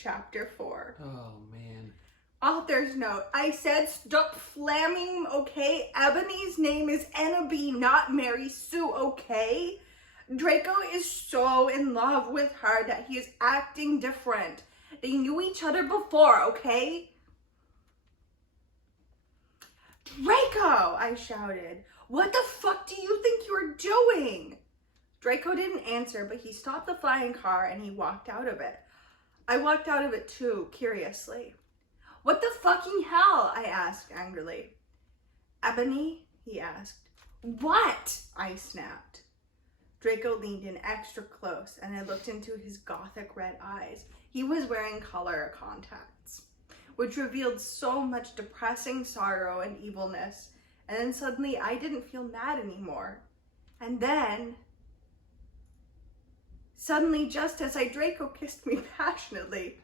Chapter 4. Oh, man. Author's note. I said stop flamming, okay? Ebony's name is Ennaby, not Mary Sue, okay? Draco is so in love with her that he is acting different. They knew each other before, okay? Draco, I shouted. What the fuck do you think you're doing? Draco didn't answer, but he stopped the flying car and he walked out of it. I walked out of it too, curiously. What the fucking hell? I asked angrily. Ebony? He asked. What? I snapped. Draco leaned in extra close and I looked into his gothic red eyes. He was wearing color contacts, which revealed so much depressing sorrow and evilness. And then suddenly I didn't feel mad anymore. And then, suddenly, just as Draco kissed me passionately,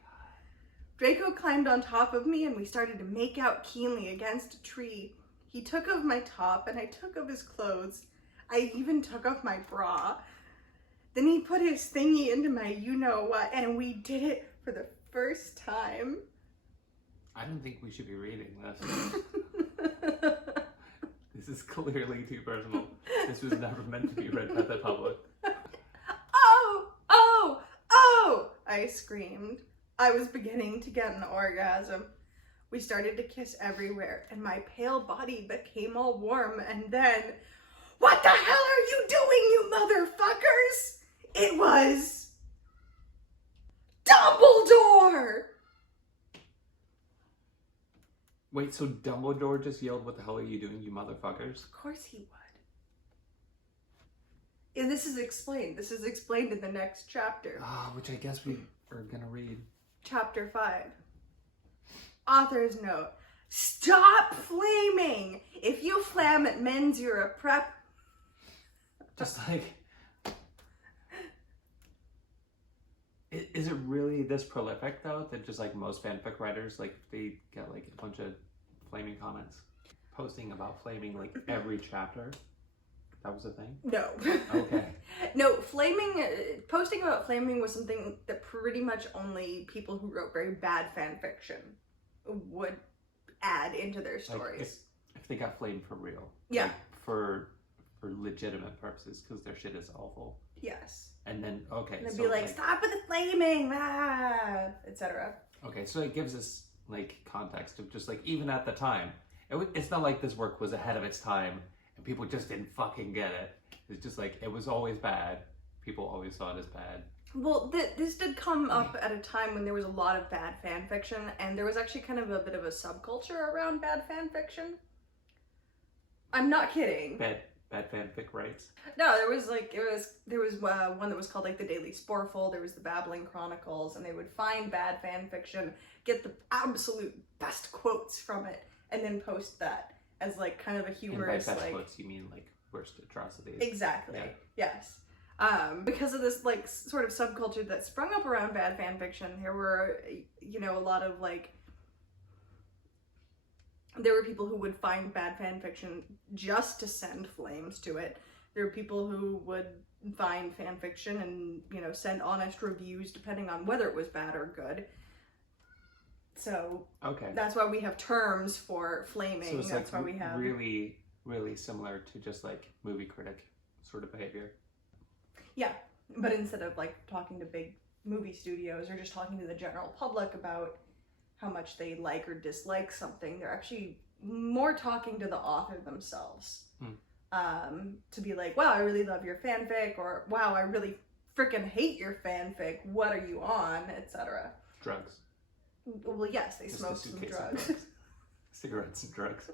Draco climbed on top of me and we started to make out keenly against a tree. He took off my top and I took off his clothes. I even took off my bra. Then he put his thingy into my you-know-what and we did it for the first time. I don't think we should be reading this. This is clearly too personal. This was never meant to be read by the public. Oh! Oh! Oh! I screamed. I was beginning to get an orgasm. We started to kiss everywhere, and my pale body became all warm, and then, what the hell are you doing, you motherfuckers? It was Dumbledore! Wait, so Dumbledore just yelled, "What the hell are you doing, you motherfuckers?" Of course he would. And this is explained. This is explained in the next chapter. Which I guess we are gonna read. Chapter 5. Author's note. Stop flaming! If you flam at men's, you're a prep. Just like... Is it really this prolific, though? That just like most fanfic writers, like they get like a bunch of flaming comments? Posting about flaming like every chapter? That was a thing? No. Okay. No, posting about flaming was something that pretty much only people who wrote very bad fan fiction would add into their stories. Like if they got flamed for real. Yeah. Like for legitimate purposes, because their shit is awful. Yes. And then, okay. And they'd be like, stop with the flaming, etc. Okay, so it gives us like context of just like, even at the time, it's not like this work was ahead of its time and people just didn't fucking get it. It's just like, it was always bad. People always saw it as bad. Well, this did come up at a time when there was a lot of bad fan fiction, and there was actually kind of a bit of a subculture around bad fan fiction. I'm not kidding. Bad fanfic rights? No, there was one that was called like the Daily Sporeful. There was the Babbling Chronicles, and they would find bad fan fiction, get the absolute best quotes from it, and then post that as like kind of a humorous, and by best like quotes, you mean like worst atrocities? Exactly. Yeah. Yes. Because of this like sort of subculture that sprung up around bad fan fiction, there were a lot of like. There were people who would find bad fan fiction just to send flames to it. There were people who would find fan fiction and, send honest reviews depending on whether it was bad or good. So okay, that's why we have terms for flaming. So it's that's like why we have really, really similar to just like movie critic sort of behavior. Yeah, but instead of like talking to big movie studios or just talking to the general public about how much they like or dislike something, they're actually more talking to the author themselves. To be like, wow, I really love your fanfic, or wow, I really freaking hate your fanfic, what are you on, etc. Drugs. Well, yes, they Just smoke a some suitcase of drugs. Cigarettes and drugs.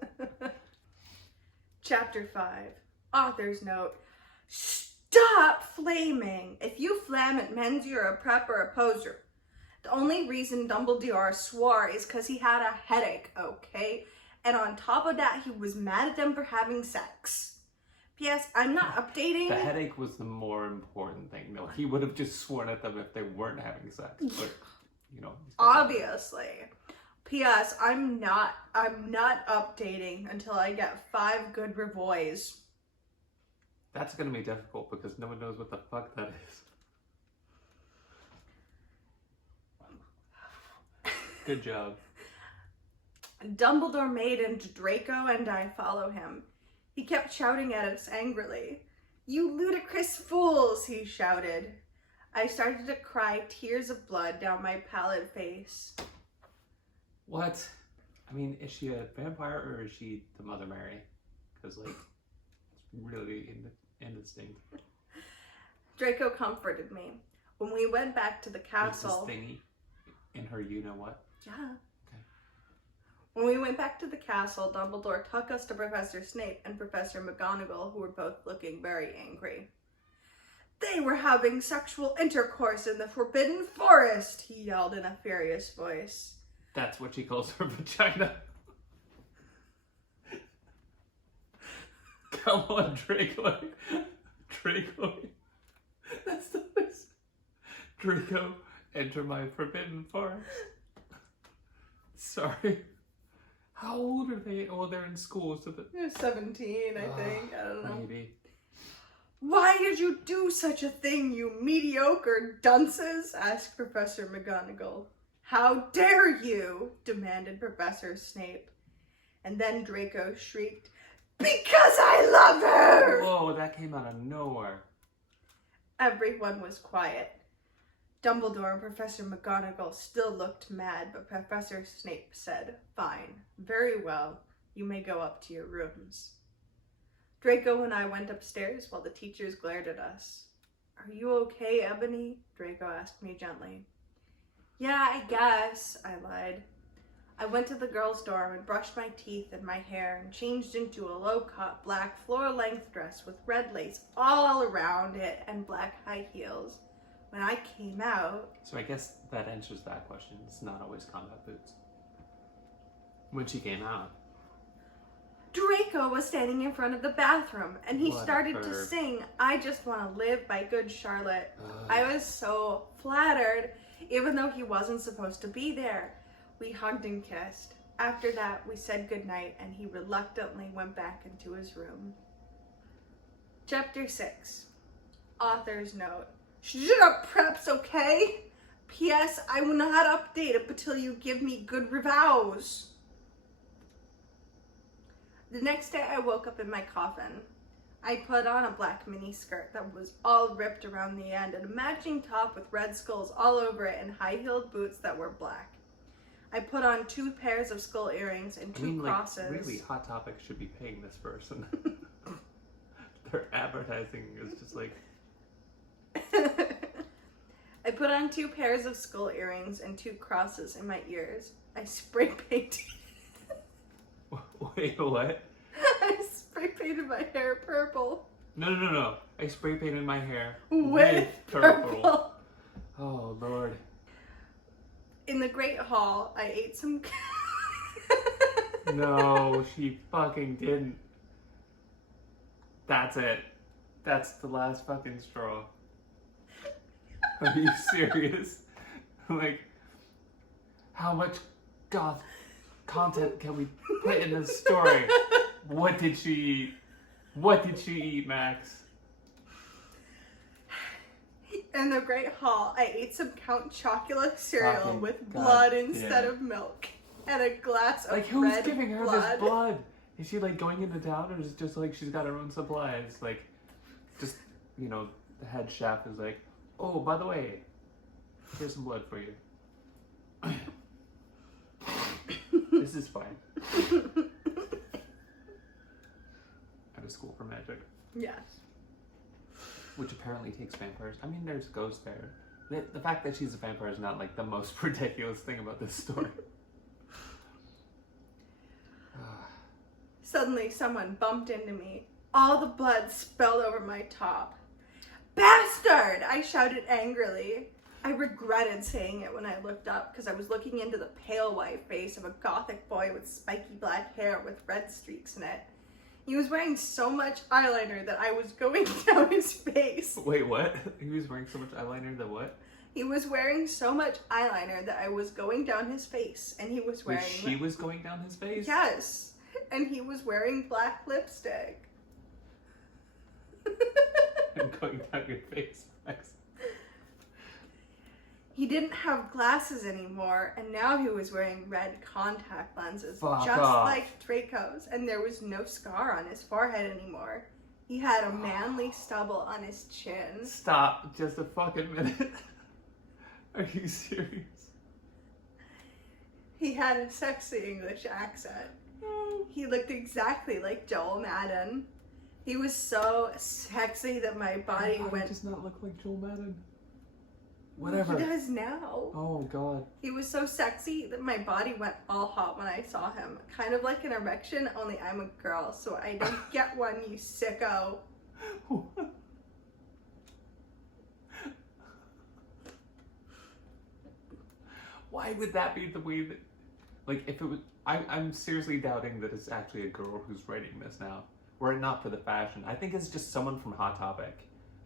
Chapter 5. Author's note. Stop flaming! If you flam at men's, you're a prep or a poser. The only reason Dumbledore swore is because he had a headache, okay? And on top of that, he was mad at them for having sex. P.S. I'm not updating. The headache was the more important thing. No, he would have just sworn at them if they weren't having sex. But, Obviously. P.S. I'm not updating until I get 5 good revoys. That's going to be difficult because no one knows what the fuck that is. Good job. Dumbledore made and Draco and I follow him. He kept shouting at us angrily. "You ludicrous fools," he shouted. I started to cry tears of blood down my pallid face. What? I mean, is she a vampire or is she the Mother Mary? Because, like, it's really indistinct. Draco comforted me. When we went back to the castle... What's this thingy in her you-know-what? Yeah. Okay. When we went back to the castle, Dumbledore took us to Professor Snape and Professor McGonagall, who were both looking very angry. "They were having sexual intercourse in the Forbidden Forest," he yelled in a furious voice. That's what she calls her vagina. Come on, Draco. Draco. That's the best. Draco, enter my forbidden forest. Sorry. How old are they? Oh, they're in school, so that... They're 17, I think. I don't know. Maybe. "Why did you do such a thing, you mediocre dunces?" asked Professor McGonagall. "How dare you?" demanded Professor Snape. And then Draco shrieked, "Because I love her!" Whoa, that came out of nowhere. Everyone was quiet. Dumbledore and Professor McGonagall still looked mad, but Professor Snape said, "Fine, very well, you may go up to your rooms." Draco and I went upstairs while the teachers glared at us. "Are you okay, Ebony?" Draco asked me gently. "Yeah, I guess," I lied. I went to the girls' dorm and brushed my teeth and my hair and changed into a low-cut black floor-length dress with red lace all around it and black high heels. When I came out... So I guess that answers that question. It's not always combat boots. When she came out. Draco was standing in front of the bathroom and he What a started to perv. sing "I Just Want to Live" by Good Charlotte. Ugh. I was so flattered, even though he wasn't supposed to be there. We hugged and kissed. After that, we said goodnight and he reluctantly went back into his room. Chapter 6. Author's note. Shut up, preps, okay? P.S. I will not update it until you give me good reviews. The next day I woke up in my coffin. I put on a black mini skirt that was all ripped around the end and a matching top with red skulls all over it and high-heeled boots that were black. I put on 2 pairs of skull earrings and 2 crosses. Like, really, Hot Topic should be paying this person. Their advertising is just like... I put on 2 pairs of skull earrings and 2 crosses in my ears. I spray painted. Wait, what? I spray painted my hair purple. No. I spray painted my hair With purple. Oh, Lord. In the Great Hall, I ate some... No, she fucking didn't. That's it. That's the last fucking straw. Are you serious? Like, how much goth content can we put in this story? What did she eat? What did she eat, Max? In the Great Hall, I ate some Count Chocula cereal Fucking with God blood instead damn. of milk. And a glass of Like, who's red giving her blood. this blood? Is she, like, going into town, or is it just, like, she's got her own supplies? Like, just, you know, the head chef is like, oh, by the way, here's some blood for you. This is fine. Out of school for magic. Yes. Which apparently takes vampires. I mean, there's ghosts there. The fact that she's a vampire is not, like, the most ridiculous thing about this story. Suddenly, someone bumped into me. All the blood spilled over my top. Bastard! I shouted angrily. I regretted saying it when I looked up because I was looking into the pale white face of a gothic boy with spiky black hair with red streaks in it. He was wearing so much eyeliner that I was going down his face. Wait, what? He was wearing so much eyeliner that what? He was wearing so much eyeliner that I was going down his face, and he was wearing... Wait, she was going down his face? Yes, and he was wearing black lipstick. And going down your face, Max. He didn't have glasses anymore, and now he was wearing red contact lenses, Fuck just off. like Draco's, and there was no scar on his forehead anymore. He had a manly stubble on his chin. Stop just a fucking minute. Are you serious? He had a sexy English accent. He looked exactly like Joel Madden. He was so sexy that my body He went... does not look like Joel Madden. Whatever. He does now. Oh god. He was so sexy that my body went all hot when I saw him. Kind of like an erection, only I'm a girl, so I don't get one, you sicko. Why would that be the way that, like, if it was, I'm seriously doubting that it's actually a girl who's writing this now. Were it not for the fashion. I think it's just someone from Hot Topic.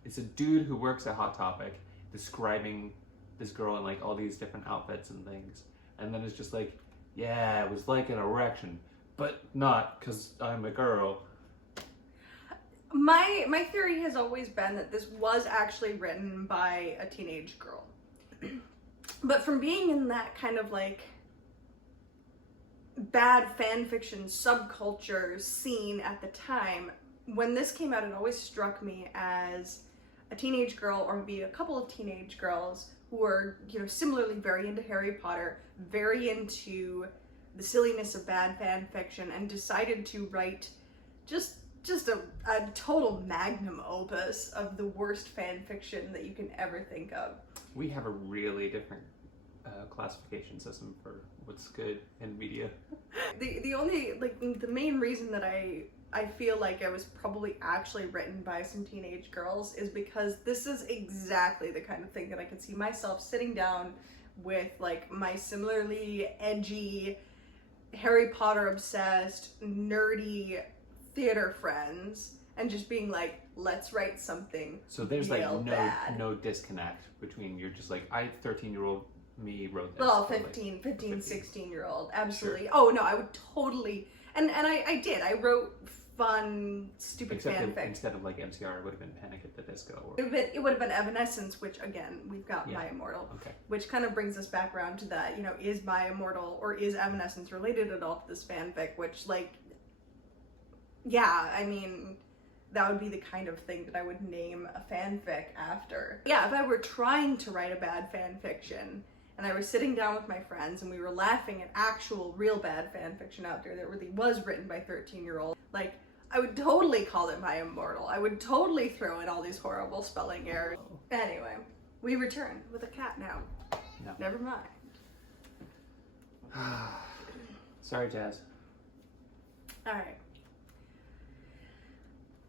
It's a dude who works at Hot Topic describing this girl in like all these different outfits and things. And then it's just like, yeah, it was like an erection, but not because I'm a girl. My theory has always been that this was actually written by a teenage girl. But from being in that kind of like bad fan fiction subculture scene at the time, when this came out, it always struck me as a teenage girl, or maybe a couple of teenage girls who were, you know, similarly very into Harry Potter, very into the silliness of bad fan fiction, and decided to write just a total magnum opus of the worst fan fiction that you can ever think of. We have a really different classification system for what's good in media. The only, like, the main reason that I feel like it was probably actually written by some teenage girls is because this is exactly the kind of thing that I could see myself sitting down with, like, my similarly edgy, Harry Potter obsessed, nerdy theater friends and just being like, let's write something. So there's like real bad. no disconnect between you're just like, 13-year-old me wrote this. Well, or 15, like 16-year-old, absolutely. Sure. Oh no, I would totally, and I did. I wrote fun, stupid fanfic. Instead of like MCR, it would have been Panic at the Disco. Or... It would have been Evanescence, which again, we've got My Immortal. Okay. Which kind of brings us back around to that, you know, is My Immortal or is Evanescence related at all to this fanfic, which, like, yeah, I mean, that would be the kind of thing that I would name a fanfic after. Yeah, if I were trying to write a bad fan fiction, and I was sitting down with my friends and we were laughing at actual real bad fan fiction out there that really was written by 13-year-olds, like, I would totally call it My Immortal. I would totally throw in all these horrible spelling errors. Anyway, we return with a cat now. No. Never mind. Sorry, Jazz. Alright.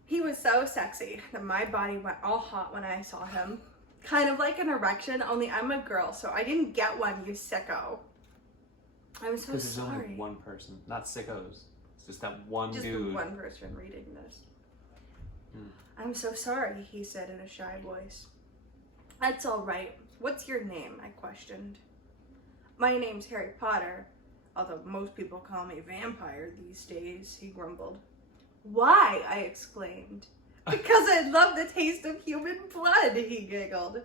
He was so sexy that my body went all hot when I saw him. Kind of like an erection, only I'm a girl, so I didn't get one, you sicko. I'm so Because there's sorry. only one person, not sickos. It's just that one Just dude. one person reading this. Hmm. I'm so sorry, he said in a shy voice. That's all right. What's your name? I questioned. My name's Harry Potter, although most people call me Vampire these days, he grumbled. Why? I exclaimed. Because I love the taste of human blood, he giggled.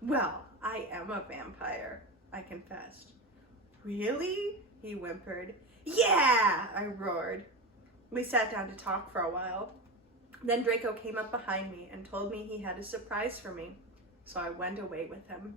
Well, I am a vampire, I confessed. Really? He whimpered. Yeah! I roared. We sat down to talk for a while. Then Draco came up behind me and told me he had a surprise for me, so I went away with him.